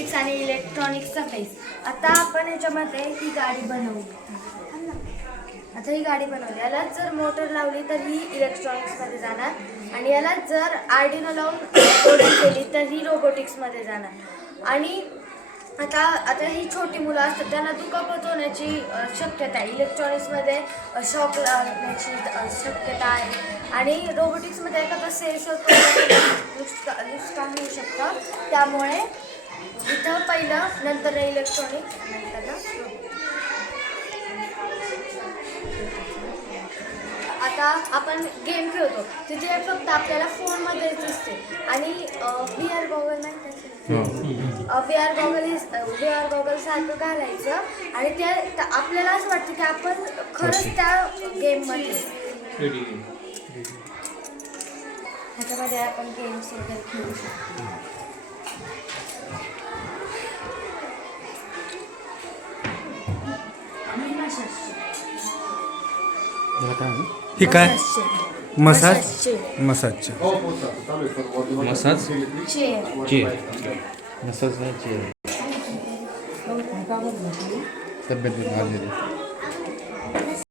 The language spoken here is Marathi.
रोबोटिक्स आणि इलेक्ट्रॉनिक्सचा फेस. आता आपण याच्यामध्ये ही गाडी बनवू. आता ही गाडी बनवली, याला जर मोटर लावली तर ही इलेक्ट्रॉनिक्समध्ये जाणार आणि याला जर आर्डिनो लावून कोडिंग केली तर ही रोबोटिक्समध्ये जाणार. आणि आता आता ही छोटी मुलं असतात त्यांना दुखापत होण्याची शक्यता आहे. इलेक्ट्रॉनिक्समध्ये शॉक लागण्याची शक्यता आहे आणि रोबोटिक्समध्ये एखादा सेन्सर नुकसान होऊ शकतं. त्यामुळे इथं पहिलं, नंतर इलेक्ट्रॉनिक्स, नंतर आता आपण गेम खेळतो तिथे फक्त आपल्याला फोनमध्येच दिसते. आणि व्ही आर गॉगल नाही व्ही आर गॉगल सारखं घालायचं आणि त्या आपल्याला असं वाटतं की आपण खरंच त्या गेममध्ये ह्याच्यामध्ये आपण गेम्स वगैरे खेळू शकतो. ही काय मसाज मसाजचे मसाज चेअर चेअर मसाज नाही चेअर तब्येत आलेली